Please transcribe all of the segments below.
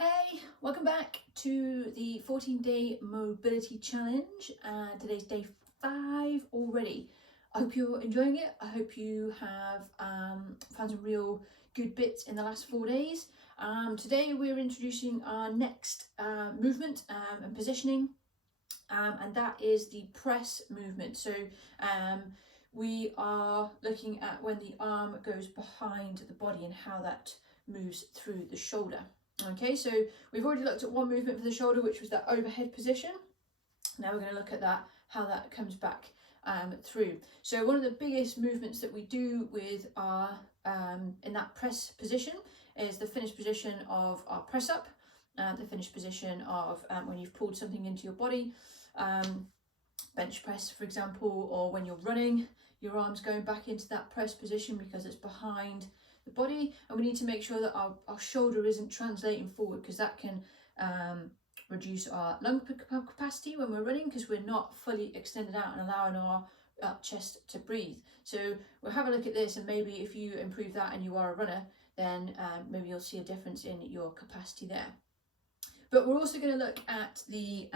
Hey, welcome back to the 14-day mobility challenge. Today's day 5 already. I hope you're enjoying it. I hope you have found some real good bits in the last 4 days. Today we're introducing our next movement and positioning, and that is the press movement. So we are looking at when the arm goes behind the body and how that moves through the shoulder. Okay, so we've already looked at one movement for the shoulder, which was that overhead position. Now we're going to look at that, how that comes back through. So one of the biggest movements that we do with our in that press position is the finished position of our press up, the finished position of when you've pulled something into your body, bench press for example, or when you're running, your arms going back into that press position because it's behind the body, and we need to make sure that our shoulder isn't translating forward, because that can reduce our lung capacity when we're running, because we're not fully extended out and allowing our chest to breathe. So we'll have a look at this, and maybe if you improve that and you are a runner, then maybe you'll see a difference in your capacity there. But we're also going to look at the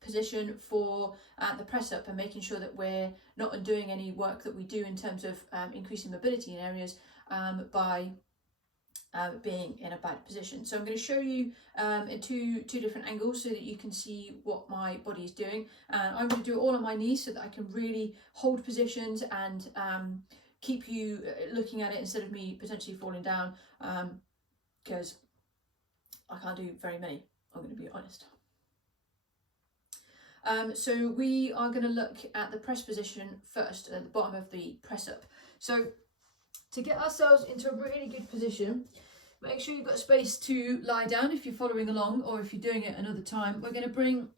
position for the press up and making sure that we're not undoing any work that we do in terms of increasing mobility in areas by being in a bad position. So I'm going to show you in two different angles so that you can see what my body is doing, and I'm going to do it all on my knees so that I can really hold positions and keep you looking at it instead of me potentially falling down, because I can't do very many, I'm going to be honest. So we are going to look at the press position first at the bottom of the press up. So to get ourselves into a really good position, make sure you've got space to lie down if you're following along, or if you're doing it another time. We're going to bring,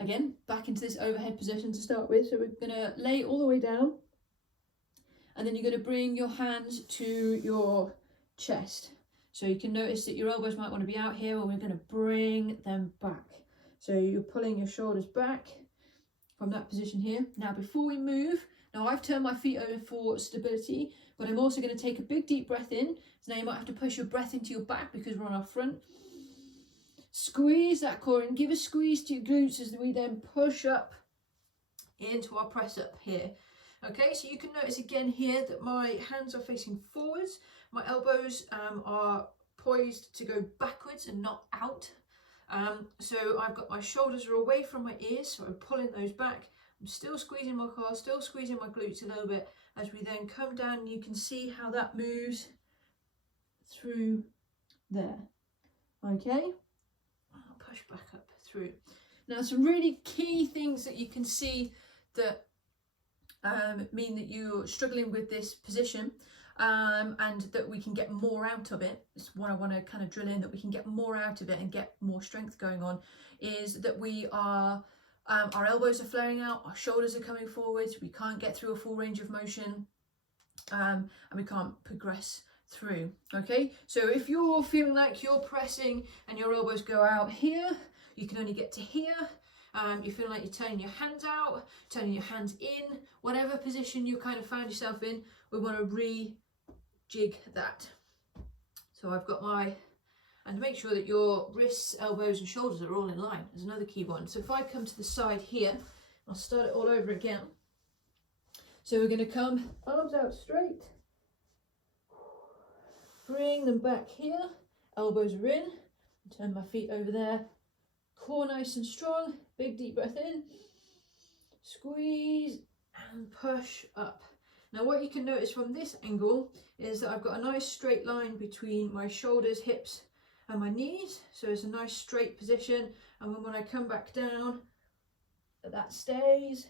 again, back into this overhead position to start with. So we're going to lay all the way down, and then you're going to bring your hands to your chest. So you can notice that your elbows might want to be out here, and we're going to bring them back. So you're pulling your shoulders back from that position here. Now before we move, now I've turned my feet over for stability, but I'm also going to take a big deep breath in. So now you might have to push your breath into your back because we're on our front. Squeeze that core and give a squeeze to your glutes as we then push up into our press up here. Okay, so you can notice again here that my hands are facing forwards. My elbows are poised to go backwards and not out. So I've got my shoulders are away from my ears, so I'm pulling those back. I'm still squeezing my core, still squeezing my glutes a little bit as we then come down, and you can see how that moves through there. Okay, I'll push back up through. Now some really key things that you can see that mean that you're struggling with this position, and that we can get more out of it. It's what I want to kind of drill in, that we can get more out of it and get more strength going on, is that we are our elbows are flaring out, our shoulders are coming forwards, we can't get through a full range of motion, and we can't progress through. Okay, so if you're feeling like you're pressing and your elbows go out here, you can only get to here. You feel like you're turning your hands out, turning your hands in, whatever position you kind of found yourself in, we want to rejig that. So I've got and make sure that your wrists, elbows and shoulders are all in line is another key one. So if I come to the side here, I'll start it all over again. So we're going to come arms out straight, bring them back here, elbows are in, turn my feet over there, core nice and strong, big deep breath in, squeeze and push up. Now what you can notice from this angle is that I've got a nice straight line between my shoulders, hips and my knees, so it's a nice straight position, and when I come back down, that stays,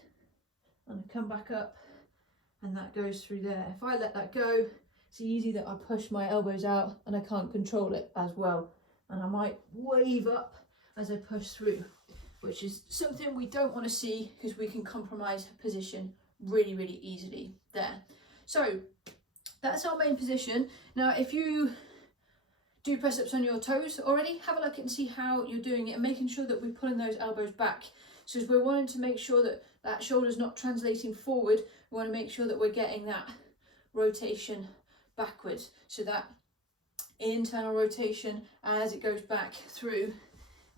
and I come back up and that goes through there. If I let that go, it's easy that I push my elbows out and I can't control it as well, and I might wave up as I push through, which is something we don't want to see, because we can compromise position really easily there. So that's our main position. Now if you do press ups on your toes already, have a look and see how you're doing it, and making sure that we're pulling those elbows back. So as we're wanting to make sure that that shoulder's not translating forward, we want to make sure that we're getting that rotation backwards, so that internal rotation as it goes back through.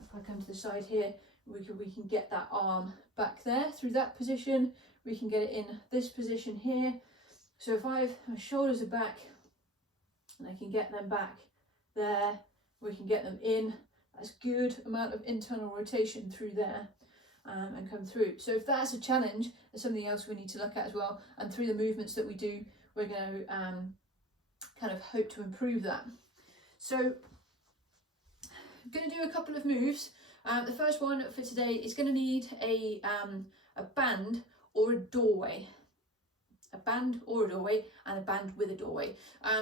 If I come to the side here, we can get that arm back there through that position. We can get it in this position here. So if my shoulders are back and I can get them back there, we can get them in. That's good amount of internal rotation through there. And come through. So if that's a challenge, there's something else we need to look at as well. And through the movements that we do, we're going to kind of hope to improve that. So I'm going to do a couple of moves. The first one for today is going to need a band or a doorway. A band or a doorway, and a band with a doorway.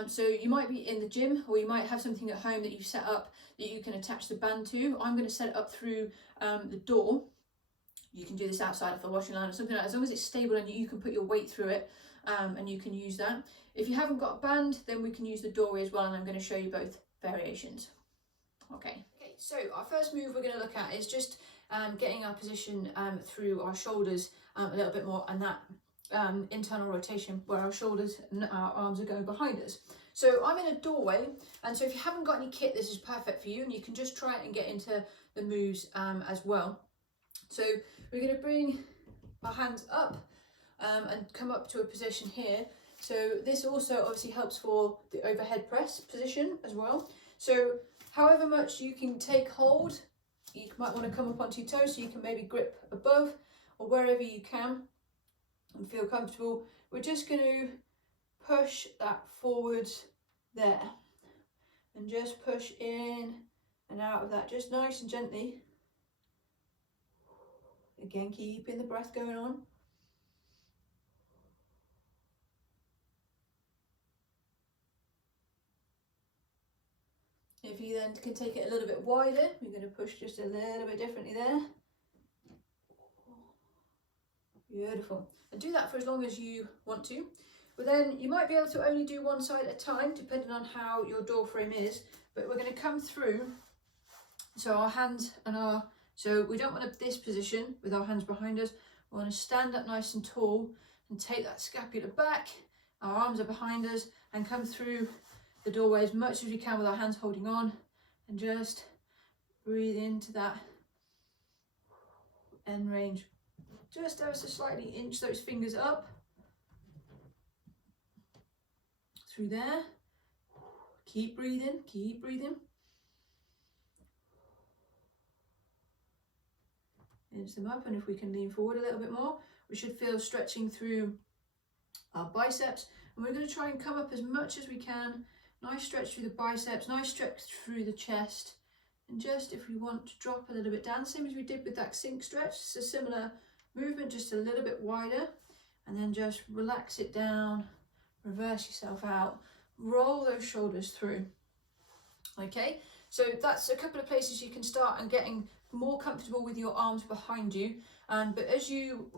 So you might be in the gym, or you might have something at home that you've set up that you can attach the band to. I'm going to set it up through the door. You can do this outside of the washing line or something like that. As long as it's stable and you can put your weight through it, and you can use that. If you haven't got a band, then we can use the doorway as well, and I'm going to show you both variations. Okay, so our first move we're going to look at is just getting our position through our shoulders a little bit more, and that internal rotation where our shoulders and our arms are going behind us. So I'm in a doorway, and so if you haven't got any kit, this is perfect for you, and you can just try it and get into the moves as well. So we're going to bring our hands up and come up to a position here. So this also obviously helps for the overhead press position as well. So however much you can take hold, you might want to come up onto your toes, so you can maybe grip above or wherever you can and feel comfortable. We're just going to push that forward there and just push in and out of that, just nice and gently. Again, keeping the breath going on. If you then can take it a little bit wider, you're going to push just a little bit differently there. Beautiful. And do that for as long as you want to. But then you might be able to only do one side at a time, depending on how your door frame is. But we're going to come through. So our hands and our... So we don't want this position with our hands behind us. We want to stand up nice and tall and take that scapula back. Our arms are behind us and come through the doorway as much as we can with our hands holding on, and just breathe into that end range. Just ever so slightly inch those fingers up through there. Keep breathing, keep breathing. Inch them up, and if we can lean forward a little bit more, we should feel stretching through our biceps. And we're going to try and come up as much as we can. Nice stretch through the biceps, nice stretch through the chest. And just if we want to drop a little bit down, same as we did with that sink stretch, it's a similar movement, just a little bit wider. And then just relax it down, reverse yourself out, roll those shoulders through. Okay, so that's a couple of places you can start and getting more comfortable with your arms behind you. But as you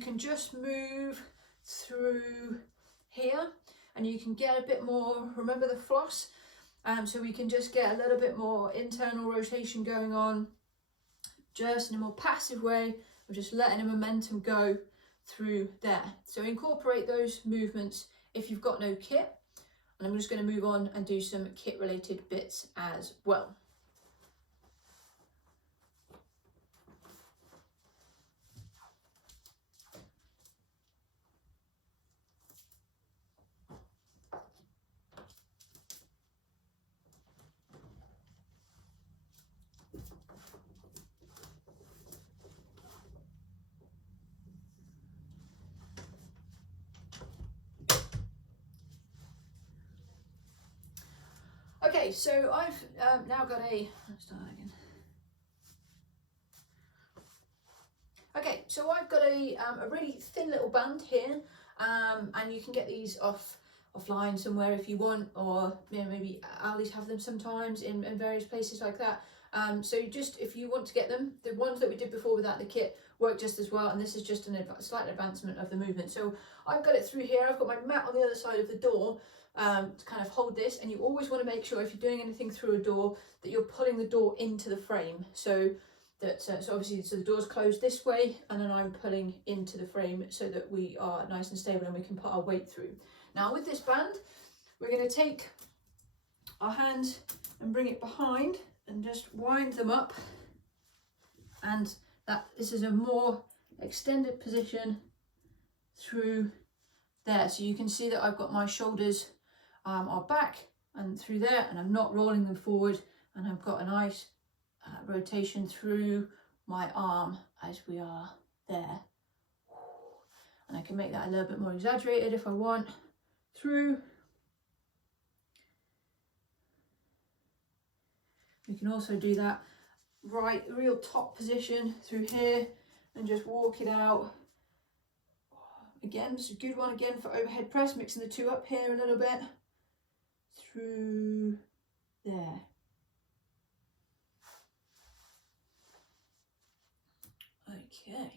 can just move through here, and you can get a bit more, remember the floss, so we can just get a little bit more internal rotation going on, just in a more passive way of just letting the momentum go through there. So incorporate those movements if you've got no kit, and I'm just going to move on and do some kit related bits as well. Okay, so I've now got let's start again. Okay, so I've got a really thin little band here, and you can get these offline somewhere if you want, or maybe Aldi's have them sometimes in various places like that. So just if you want to get them, the ones that we did before without the kit work just as well, and this is just a slight advancement of the movement. So I've got it through here. I've got my mat on the other side of the door to kind of hold this, and you always want to make sure if you're doing anything through a door that you're pulling the door into the frame, so that so obviously the door's closed this way, and then I'm pulling into the frame so that we are nice and stable and we can put our weight through. Now with this band, we're going to take our hand and bring it behind and just wind them up, and this is a more extended position through there. So you can see that I've got my shoulders are back and through there, and I'm not rolling them forward, and I've got a nice rotation through my arm as we are there. And I can make that a little bit more exaggerated if I want, through. We can also do that real top position through here and just walk it out. Again, it's a good one again for overhead press, mixing the two up here a little bit, through there. Okay.